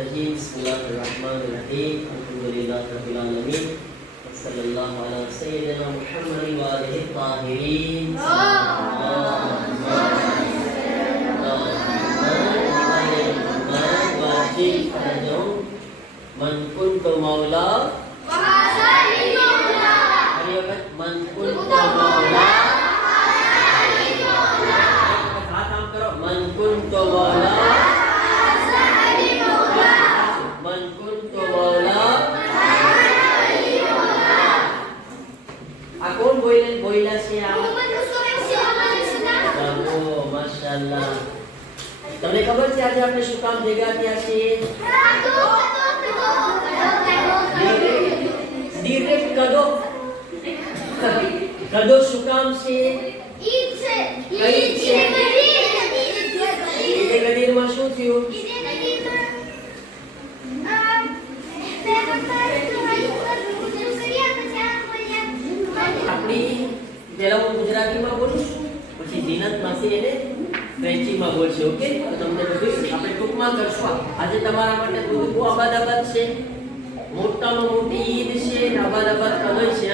Bismillahirrahmanirrahim. Bismillahirrahmanirrahim. Alhamdulillahirabbil alamin. Wassallallahu ala sayyidina Muhammadin wa alihi tahirin. Man kuntu maula man kuntu maula man kuntu maula man kuntu maula આ કોણ બોયલા છે આ ઓ માશાઅલ્લાહ તમને ખબર છે આજે આપણે શું કામ ભેગા થયા છીએ ડિરેક્ટ કદો શું કામ છે ઈદ છે ઈદ ગદીરમાં શું થયું આપણી પહેલા હું ગુજરાતીમાં બોલું છું પછી જીનત માસી એને ફ્રેન્ચીમાં બોલશે ઓકે તો તમને બધું આપણે ટૂંકમાં કરશું આજે તમારા માટે બધું બહુ આબાદ છે મોટામાં મોટી ઈદ છે ને આબાદ કદો છે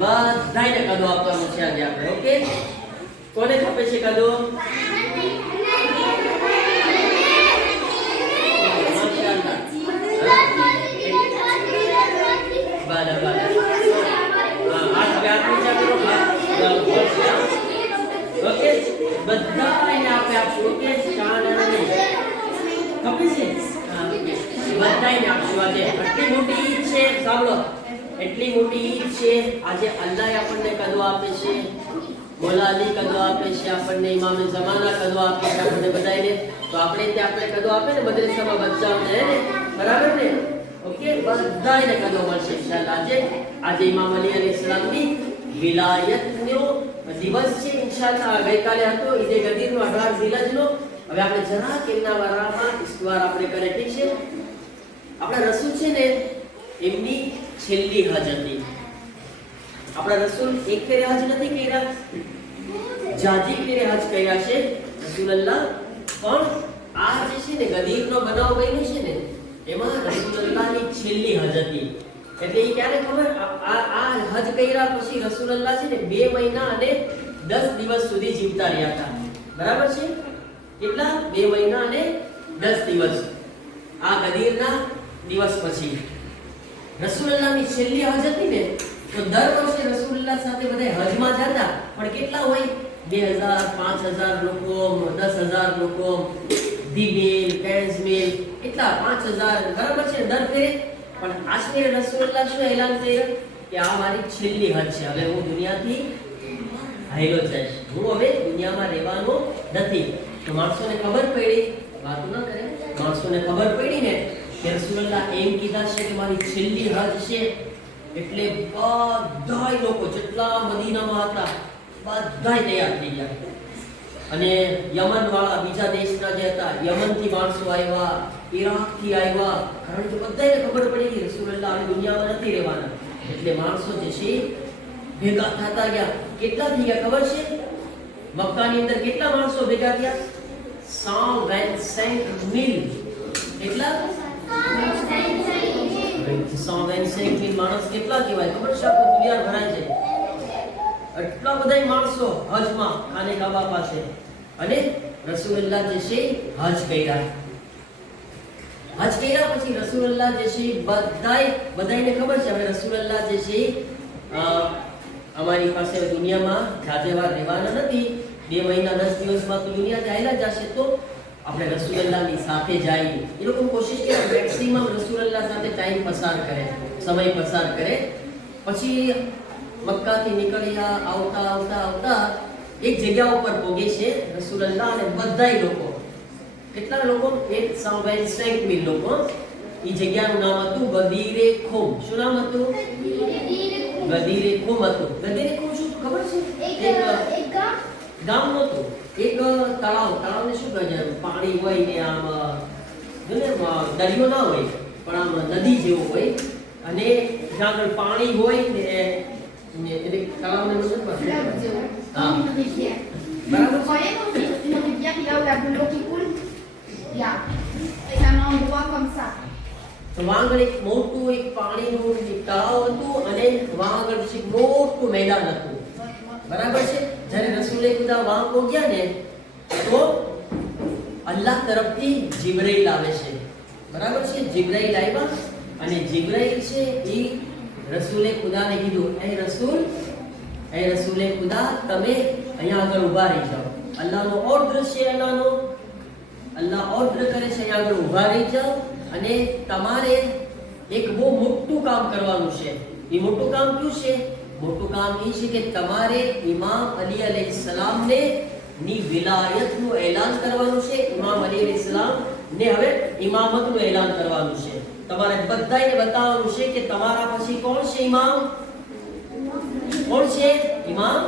બધાને કદો આપવાનો છે આજે આપણે ઓકે કોને ખપે છે કદો ઓકે બધાને આપણે આપશું ઓકે ચાલ અને ખપે છે બધાને આપશું આજે એટલી મોટી ઈદ છે સાંભળો એટલી મોટી ઈદ છે આજે અલ્લાહ આપણને કદો આપે છે મોલા અલી કદો આપે છે આપણને ઇમામે જમાના કદો આપે છે આપણને બધાને તો આપણે ત્યાં આપણે કદો આપે ને મદ્રસામાં બચ્ચાઓને હે ને બરાબર ને ઓકે બધાને કદો મળશે ઇન્શાઅલ્લાહ આજે ઇમામ અલી અલૈહિસ્સલામની વિલાયતનો દિવસ છે ઇન્શાઅલ્લાહ ગઈકાલે હતો ઈદે ગદીરનો 18 ઝિલહજનો હવે આપણે જરા કેમના વારામાં ઇસ્તવાર આપણે કરે ઠીક છે આપણા રસૂલ છે ને એમની છેલ્લી હજ હતી આપણા રસૂલ એક ફેરે હજ નથી કર્યા જાજી ફેરે હજ કર્યા છે રસૂલલ્લાહ પણ આ જે છે ને ગદીરનો બનાવ બન્યો છે ને એમાં રસૂલલ્લાહની છેલ્લી હજ હતી એટલે એ ક્યારે ખબર આ હજ કર્યા પછી રસૂલલ્લાહ છે ને 2 મહિના અને 10 દિવસ સુધી જીવતા રહ્યા હતા બરાબર છે કેટલા 2 મહિના અને 10 દિવસ આ ગદીરના દિવસ પછી રસૂલલ્લાહની છેલ્લી હજ હતી ને તો દર વર્ષે રસૂલલ્લાહ સાથે બધા હજમાં જતા પણ કેટલા હોય 2000 5000 લોકો 10000 લોકો દીમેલ પેન્સમેલ એટલા 5000 બરાબર છે દર ફેરે પણ આશરે રસૂલલ્લાહ શું એલાન કર્યું કે આ મારી છેલ્લી હજ છે હવે હું દુનિયાથી હાઈલો જઈશ હું હવે દુનિયામાં રહેવાનો નથી તો માણસોને ખબર પડી વાતો ન કરે માણસોને ખબર પડી ને કે રસૂલલ્લાહ એમ કીધા છે કે મારી છેલ્લી હજ છે એટલે બધાય લોકો જેટલા મદીનામાં હતા બધાય તૈયાર થઈ ગયા અને યમન વાળા બીજા દેશના જે હતા યમનથી માણસો આવ્યા ઈરાકથી આવ્યા કારણ કે બધાને ખબર પડી કે રસૂલલ્લાહ આ દુનિયામાં નથી રહેવાના એટલે માણસો જે છે ભેગા થતા ગયા કેટલા થઈ ગયા ખબર છે મક્કાની અંદર કેટલા માણસો ભેગા થયા 125,000 એટલા 125,000 માણસ કેટલા કહેવાય ખબર છે આખું દુનિયા ભરાય છે એટલા બધા માણસો હજમાં ખાને કાબા પાસે અને રસૂલલ્લાહ જે છે હજ કર્યા પછી રસૂલલ્લાહ જે છે બધાને ખબર છે હવે રસૂલલ્લાહ જે છે અમારી પાસે દુનિયામાં જાજેવાર રહેવાના નથી 2 મહિના 10 દિવસમાં તો દુનિયા ચાલ્યા જશે તો આપણે રસૂલલ્લાહની સાથે જઈએ એ લોકો કોશિશ કરે મેક્સિમમ રસૂલલ્લાહ સાથે ટાઈમ પસાર કરે સમય પસાર કરે પછી મક્કાથી નીકળ્યા આવતા એક જગ્યા ઉપર પહોંચે છે રસૂલલ્લાહ અને બધાય લોકો કેટલા લોકો 125,000 લોકો એ જગ્યાનું નામ હતું ગદીરે ખુમ શું નામ હતું ગદીરે ખુમ હતું ગદીરે ખુમ શું ખબર છે એક ગામ નહોતું એક તળાવને શું કહે છે પાણી હોય ને આમ દરિયો ના હોય પણ આમ નદી જેવું હોય અને જ્યાં આગળ પાણી હોય ને એટલે તળાવને શું કહે હા બરાબર Pokoknya itu Indonesia dia udah belum kikul ya sama on doit comme ça. તો વાં આગળ એક મોટું એક પાણીનું એક તળાવ હતું અને વાં આગળ પછી મોટું મેદાન હતું. બરાબર છે. જ્યારે રસૂલે ખુદા વાં પહોંચ્યા ને તો અલ્લાહ તરફથી જિબ્રાઈલ આવે છે. બરાબર છે. જિબ્રાઈલ આવ્યા અને જિબ્રાઈલ છે એ રસૂલે ખુદાને કીધું, એ રસૂલે ખુદા તમે અહીંયા આગળ ઊભા રહી જાઓ. અલ્લાહનો ઓર્ડર છે, અલ્લાહ ઓર્ડર કરે છે અહીંયા આગળ ઊભા રહી જાઓ અને તમારે એક બહુ મોટું કામ કરવાનું છે. એ મોટું કામ કયું છે? મોટું કામ એ છે કે તમારે ઇમામ અલી અલૈહિસ્સલામને ની વિલાયતનું એલાન કરવાનું છે. ઇમામ અલી અલૈહિસ્સલામ ને હવે ઇમામતનું એલાન કરવાનું છે. તમારે બધાને બતાવવાનું છે કે તમારા પછી કોણ છે ઇમામ? કોણ છે ઇમામ?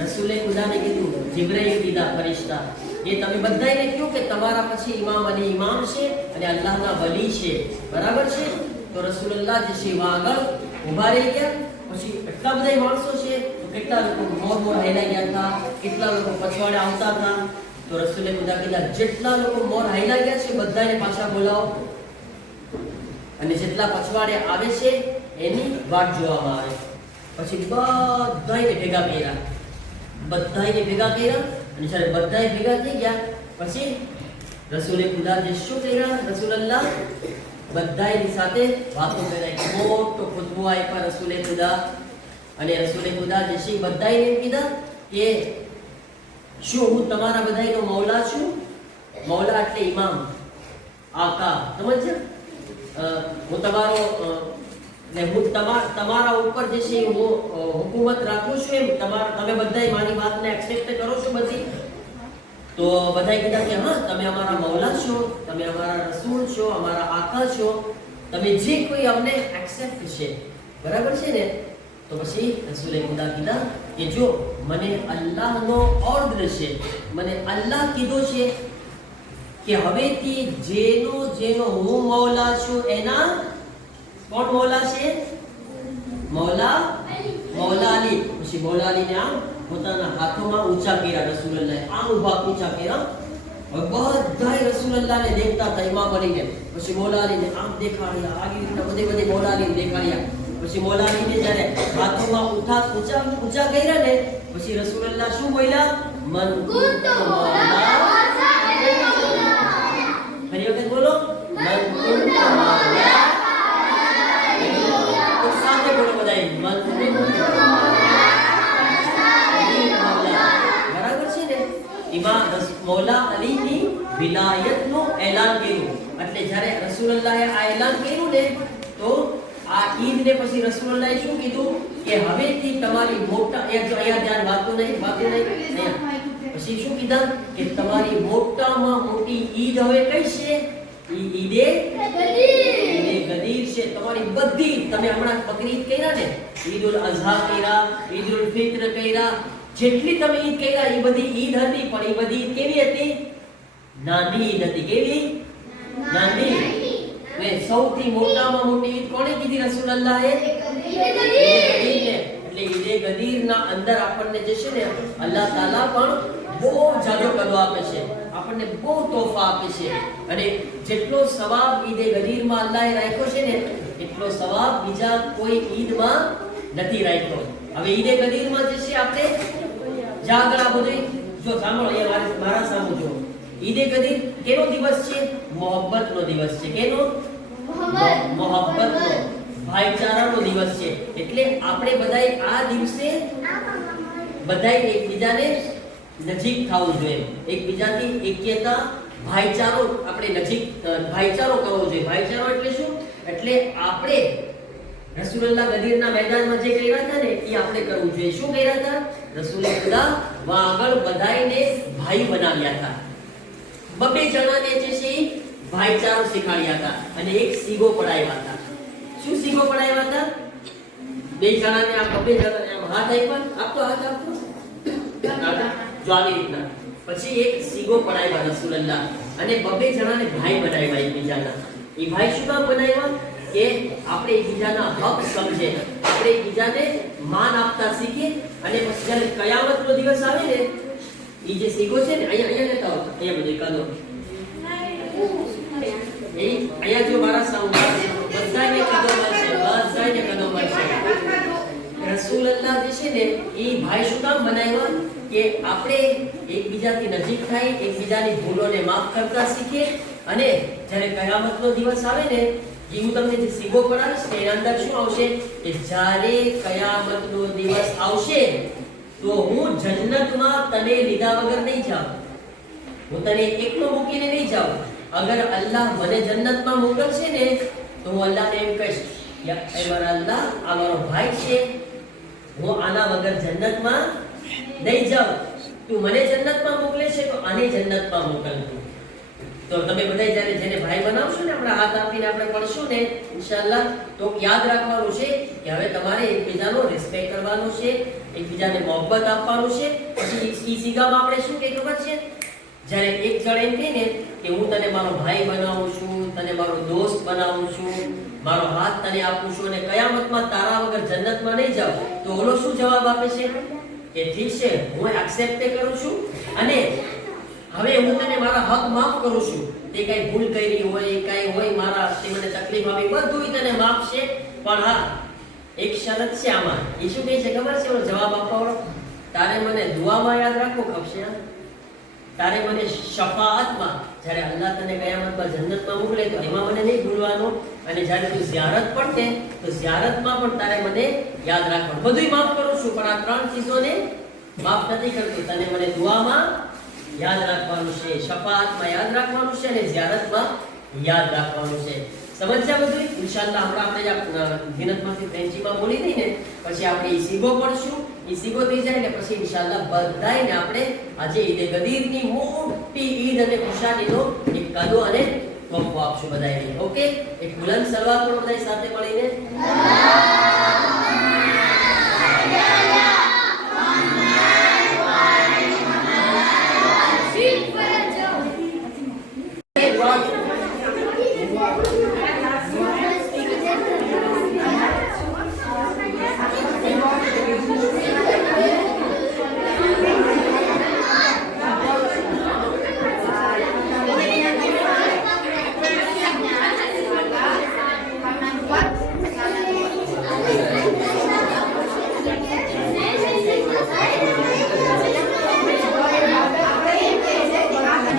રસૂલે ખુદાને કીધું, જિબ્રાઈલ કીધા ફરિશ્તા, એ તમે બધાને કહો કે તમારા પછી ઇમામ અલી ઇમામ છે અને અલ્લાહના વલી છે. બરાબર છે. તો રસૂલુલ્લાહ જે છે આગળ ઊભા રહી ગયા. પછી એટલા બધા માણસો છે તો કેટલા લોકો મોર હાઈલા ગયા હતા, કેટલા લોકો પછવાડે આવતા હતા. તો રસૂલે ખુદા કીધા, જેટલા લોકો મોર હાઈલા ગયા છે બધાને પાછા બોલાવો અને જેટલા પછવાડે આવે છે એની વાટ જોવામાં આવે. પછી બધાને ભેગા કર્યા અને જ્યારે બધાય ભેગા થઈ ગયા પછી રસૂલે ખુદા જે શું કર્યા? રસૂલલ્લાહ બધાયની સાથે વાતો કરી. મોટો ખુતબો આપ્યા રસૂલે ખુદા. અને રસૂલે ખુદા જે છે બધાયને કીધા કે શું હું તમારા બધાયનો મૌલા છું? મૌલા એટલે ઇમામ, આકા. સમજ્યા? હું તમારો ને હું તમારા ઉપર જે છે હું હુકુમત રાખું છું. એમ તમે બધાય મારી વાતને એક્સેપ્ટ કરો છો બધી? તો બધાય કીધા કે હા, તમે અમારા મૌલા છો, તમે અમારા રસૂલ છો, અમારા આકા છો, તમે જે કોઈ અમને એક્સેપ્ટ છે. બરાબર છે ને? તો પછી રસૂલે ખુદા કીધા કે જો મને અલ્લાહનો ઓર્ડર છે, મને અલ્લાહ કીધો છે કે હવેથી જેનો હું મૌલા છું એના કોણ મૌલા છે? મૌલા અલી. પછી મૌલા અલીને આમ પોતાના હાથોમાં ઊંચા કર્યા રસૂલુલ્લાહ, આમ ઊભા ઊંચા કર્યા. બધાય રસૂલુલ્લાહને દેખતા હતા ઇમામ અલીને. પછી મૌલા અલીને આમ દેખાડ્યા, આવી રીતના બધે મૌલા અલીને દેખાડ્યા. પછી મૌલા અલીને જ્યારે હાથોમાં ઊંચા કર્યા ને પછી રસૂલુલ્લાહ શું બોલ્યા? મન કુંતુ મૌલા. ફરી વખત બોલો, મન કુંતુ મૌલા. સાથે બોલો બધાય, મન કુંતુ મૌલા. બરાબર છે ને? ઇમામ મૌલા અલીની વિલાયતનું એલાન કર્યું. એટલે જ્યારે રસૂલુલ્લાહે આ એલાન કર્યું ને તો આ ઈદ ને પછી રસૂલુલ્લાહે શું કીધું કે હવેથી તમારી મોટા અહીંયા ધ્યાન વાતો નહીં. પછી શું કીધા કે તમારી મોટામાં મોટી ઈદ હવે કઈ છે? ઈદે ગદીર છે. તમારી બધી તમે હમણાં બકરી ઈદ કર્યા ને, ઈદુલ અઝહા કર્યા, ઈદુલ ફિત્ર કર્યા, જેટલી તમે ઈદ કર્યા એ બધી ઈદ હતી. પણ એ બધી ઈદ કેવી હતી? નાની ઈદ હતી. કેવી? નાની. ને સૌથી મોટામાં મોટી ઈદ કોણે કીધી? રસૂલુલ્લાહે. એટલે ઈદે ગદીરના અંદર આપણને જે છે ને અલ્લાહ તાલા પણ બહુ જાજો કદો આપે છે, આપણને બહુ તોહફા આપે છે. અને જેટલો સવાબ ઈદે ગદીરમાં અલ્લાહે રાખ્યો છે ને એટલો સવાબ બીજા કોઈ ઈદમાં નથી રાખ્યો. હવે ઈદે ગદીરમાં જે છે આપણે જાગરા બધું જો સાંભળો, અહીંયા મારા સામુ જો. ઈદે ગદીર કેનો દિવસ છે? મોહબ્બતનો દિવસ છે. કેનો? મોહબ્બતનો, ભાઈચારાનો દિવસ છે. એટલે આપણે બધાય આ દિવસે બધાય એકબીજાને નજીક થવું જોઈએ. એકબીજાથી એક્યતા, ભાઈચારો આપણે ભાઈચારો કરવો જોઈએ. ભાઈચારો એટલે શું? એટલે આપણે રસૂલુલ્લાહ ગદીરના મેદાનમાં જે કર્યા હતા ને એ આપણે કરવું જોઈએ. શું કર્યા હતા? રસૂલે ખુદા આગળ બધાયને ભાઈ બનાવ્યા હતા. બબે જણાને જે છે ભાઈચારો શીખવાડ્યા હતા અને એક સીગો પડાવ્યા હતા. શું સીગો પડાવ્યા હતા? બે જણાને આ બબે જણાને આમ હાથ આપ્યા, આપતો હાથ આપતો જો આવી રીતના. પછી એક સીગો પડાવ્યા રસૂલુલ્લાહ અને બબે જણાને ભાઈ બનાવ્યા એકબીજાના. એ ભાઈ શું કામ બનાવ્યા? કે આપણે એકબીજાના હક સમજે, આપણે એકબીજાને માન આપતા શીખીએ. અને પછી જ્યારે કયામતનો દિવસ આવે ને એ જે સીગો છે ને અહીંયા લેતા આવો, અહીંયા બધું કાઢો. અહીંયા જો મારા સાઉન્ડ બધાને કદો મળશે, બધાને કદો મળશે. રસૂલલ્લાહ જે છે ને એ ભાઈ શું કામ બનાવ્યા કે આપણે એકબીજાથી નજીક થાય, એકબીજાની ભૂલોને માફ કરતા શીખીએ. અને જ્યારે કયામતનો દિવસ આવે ને, એ હું તમને જે સીગો પડાવીશ ને એના અંદર શું આવશે કે જ્યારે કયામતનો દિવસ આવશે તો હું જન્નતમાં તને લીધા વગર નહીં જાઉં, હું તને એકલો મૂકીને નહીં જાઉં. અગર અલ્લાહ મને જન્નતમાં મોકલશે ને તો હું અલ્લાહને એમ કહીશ, યા મારા અલ્લાહ, આ મારો ભાઈ છે, હું આના વગર જન્નતમાં નહીં જાઉં. તું મને જન્નતમાં મોકલે છે તો આને જન્નતમાં મોકલ. તો તમે બધા જ્યારે જેને ભાઈ બનાવશો ને, આપણે હાથ આપીને આપણે પડશું ને ઇન્શાઅલ્લાહ, તો યાદ રાખવાનું છે કે હવે તમારે એકબીજાનો રિસ્પેક્ટ કરવાનો છે, એકબીજાને મોહબ્બત આપવાનું છે. પછી ઈ સીગામાં આપણે શું કે ખબર છે, જ્યારે એક જણ એમ કહે ને કે હું તને મારો ભાઈ બનાવું છું, તને મારો દોસ્ત બનાવું છું, મારો હાથ તને આપું છું અને કયામતમાં તારા વગર જન્નતમાં નહીં જાઉં, તો ઓલો શું જવાબ આપે છે કે ઠીક છે, હું એક્સેપ્ટ કરું છું અને હવે હું તને મારા હક માફ કરું છું. તે કઈ ભૂલ કરી હોય, કઈ હોય મારા તે મને તકલીફ આવી, બધું તને માફ છે, પણ હા એક શરત છે આમાં. એ શું કહે છે ખબર છે ઓલો જવાબ આપવાનો, તારે મને દુઆમાં યાદ રાખવું ખપશે, તારે મને શફાઅતમાં, જ્યારે અલ્લાહ તને કયામતમાં જન્નતમાં મોકલે તો એમાં મને નહીં ભૂલવાનો, અને જ્યારે તું ઝિયારત પડશે તો ઝિયારતમાં પણ તારે મને યાદ રાખવાનું. બધુંય માફ કરું છું પણ આ ત્રણ ચીજોને માફ નથી કરતો. તને મને દુઆમાં યાદ રાખવાનું છે, શફાઅતમાં યાદ રાખવાનું છે અને ઝિયારતમાં યાદ રાખવાનું છે. સમજ્યા બધું? ઇન્શાઅલ્લાહ હમણાં આપણે ઝીનતમાંથી ફ્રેન્ચીમાં બોલી દઈને પછી આપણે ઈ સીગો પડશું. ઈ સીગો થઈ જાય ને પછી ઇન્શાઅલ્લાહ બધાયને આપણે આજે ઈદે ગદીરની મોટી ઈદ અને ખુશાલીનો એક કાદો અને તોહફો આપશું બધાયને. ઓકે, એક બુલંદ સલવાત કરો બધાય સાથે મળીને.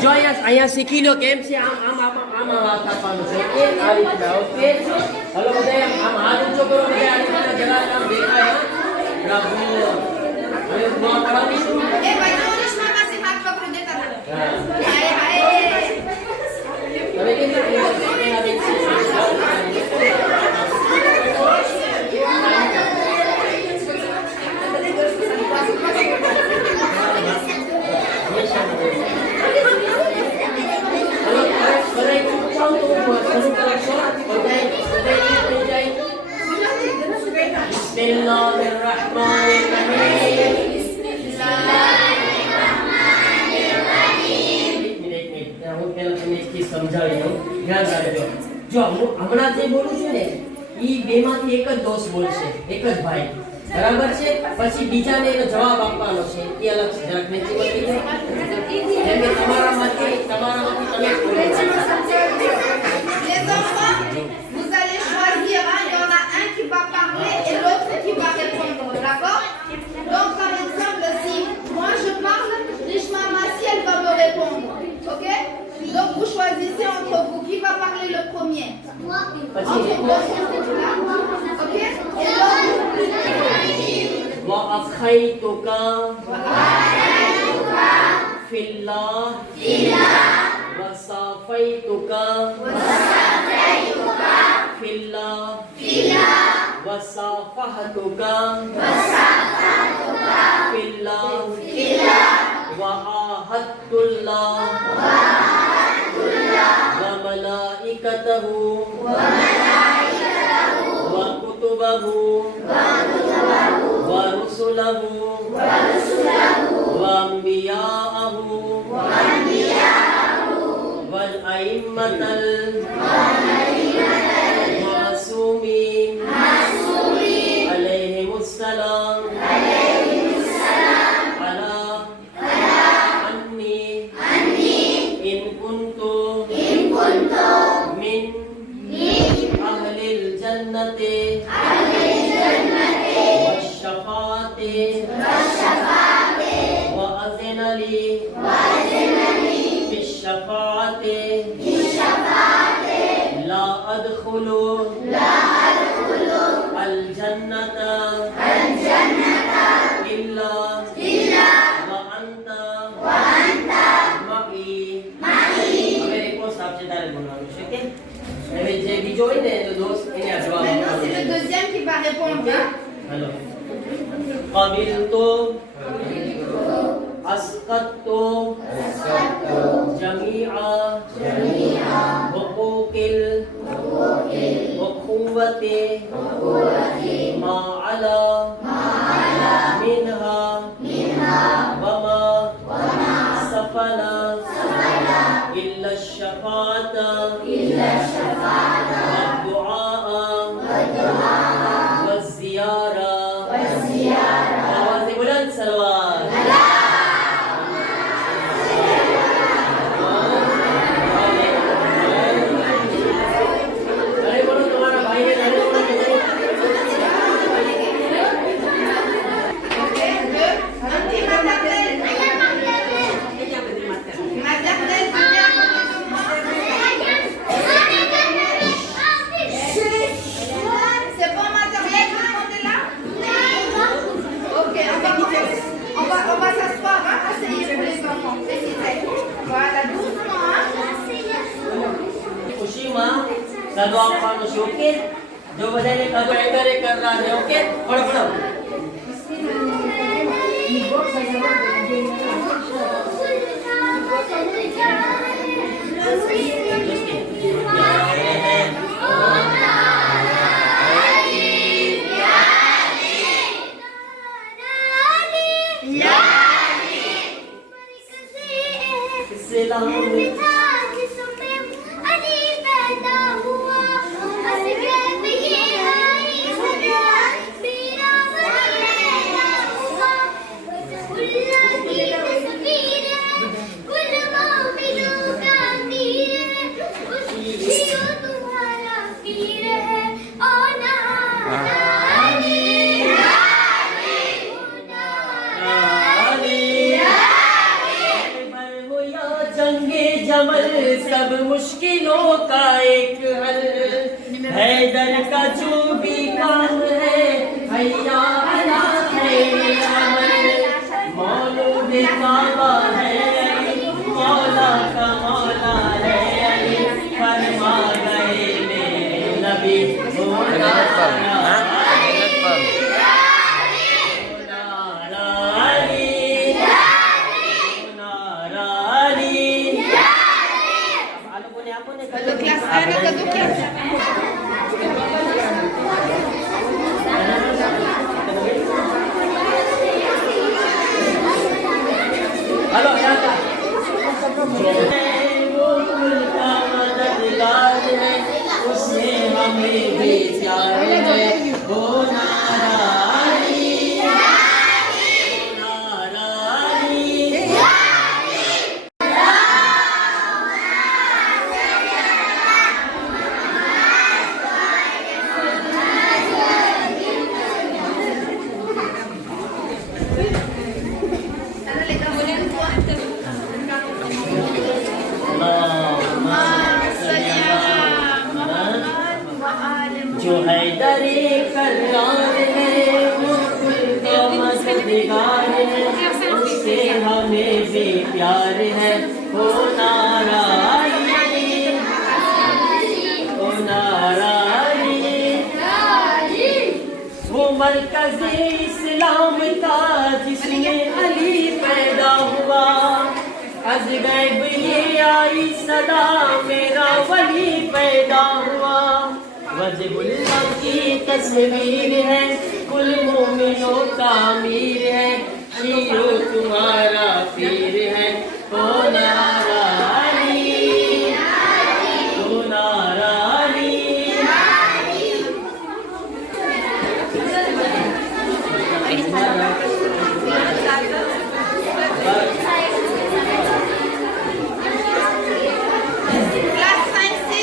જો અહીંયા શીખી લો કેમ છે, આમ આમ આમ આમ હાથ આપવાનું છે. ઓકે, આ રીતના. ઓકે, હલો બધા આમ હાથ ઊંચો કરો, બધા આ રીતના જરા આમ દેખાય. બ્રાવો. હવે દુઆ કરાવીશું. એ ભાઈ ઓરિજિનલ માંથી હાથ પકડી દેતા હતા. હાય હાય. હવે કેટલા સમજાવી દઉં, ધ્યાન રાખજો. જો હું હમણાં જે બોલું છું ને ઈ બેમાંથી એક જ દોસ્ત બોલશે, એક જ ભાઈ, બરાબર છે? પછી બીજાને એનો જવાબ આપવાનો છે, એ અલગ છે. જરાક નીચે વધી જાય જેમ કે તમારામાંથી તમે બોલો. Vous allez choisir, hein, il y en a un qui va parler et l'autre qui va répondre, d'accord? Donc par exemple, si moi je parle, Rishma Massi, elle va me répondre, ok? Donc vous choisissez entre vous qui va parler le premier. Entre deux, ok? Et l'autre. وأخيتك في الله وصافيتك في الله وصافحتك في الله وعاهدت الله وملائكته وكتبه ورسله وأنبياءه والأئمة المعصومين عليهم السلام على أني إن كنت من जन्नते वश्शफाते वअज़िन ली फिश्शफाते ला अदखुलु अल जन्नता इल्ला व अंता मई। હવે report आपसे तारे बोलવાનું છે કે હવે જે બીજો હોય ને તો દોસ્ત એને આ જવાબ Maintenant, c'est le આપવાનો. deuxième qui va répondre. Hein? Hello कबिलतो अस्कतो जमीआ हुकूकिल वखुवते मा अला मिनहा वमा सफला इल्ला शफाता वद्दुआ वज़ियारा आवाज़ बुलंद सलवात। अरे बोलो तुम्हारा भाई है, अरे बोलो Ok, deux. Un petit maternel. Maternel, venez à côté de moi. C'est bon, maternel, tout le monde est là? Ok, on va s'asseoir, hein? Asseyez-vous les enfants. Voilà, doucement, hein? खुशीમાં સદો આપવાનો છે. ઓકે જો બધાને કબૂલ કરે કરરા છે. ઓકે પઢો પઢો. सलाम जमल सब मुश्किलों का एक हल हैदर का जो भी काम है हैया अला खैर अमल मौलूद काबा है अली मौला का मौला है अली फरमा गए मेरे नबी होना De classe 1 à de classe. Hello यहाँ का वो कुल का मददगार है उसने हमें भी प्यार है वो नारायणी जो हैदरी करार है वो कुल का मददगार है उससे हमें भी प्यार है वो नारायणी वो नारायणी वो मरकज़ इस्लाम था जिसमें अली पैदा हुआ अज़ गैब ये आई सदा मेरा वली पैदा हुआ वजहुल्लाह की तस्वीर है कुल मोमिनों का अमीर है शीरो तुम्हारा पीर है ओ नारायणी ओ Narayani Classe 5, 6.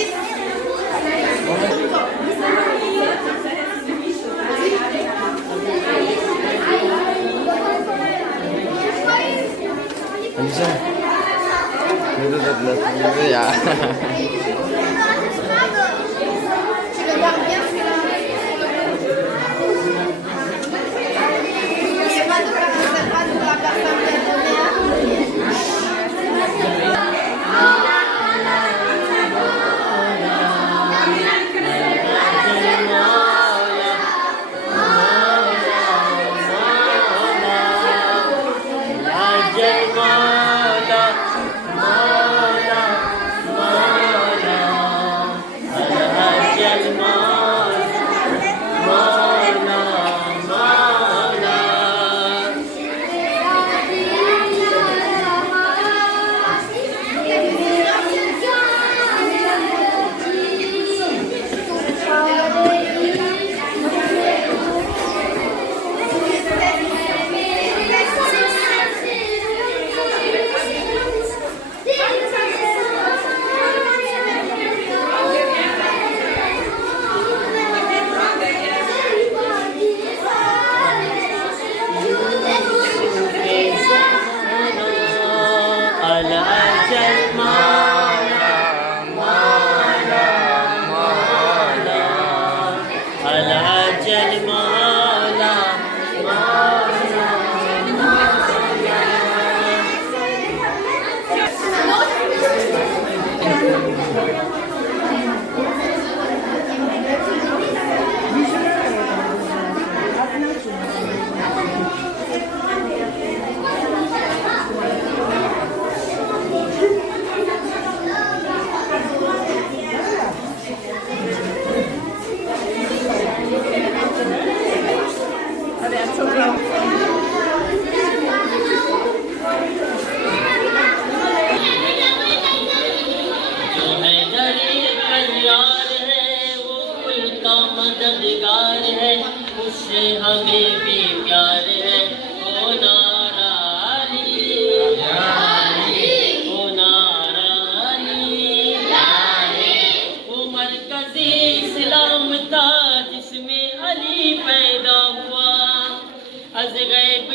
Tu le gardes bien celui-là. N'oubliez pas de faire un serment pour la personne qui a donné. मददगार है उससे हमें भी प्यार है ओ नारायणी ओ नारायणी वो मरकज़ी इस्लाम था जिसमें अली पैदा हुआ अज़ गैब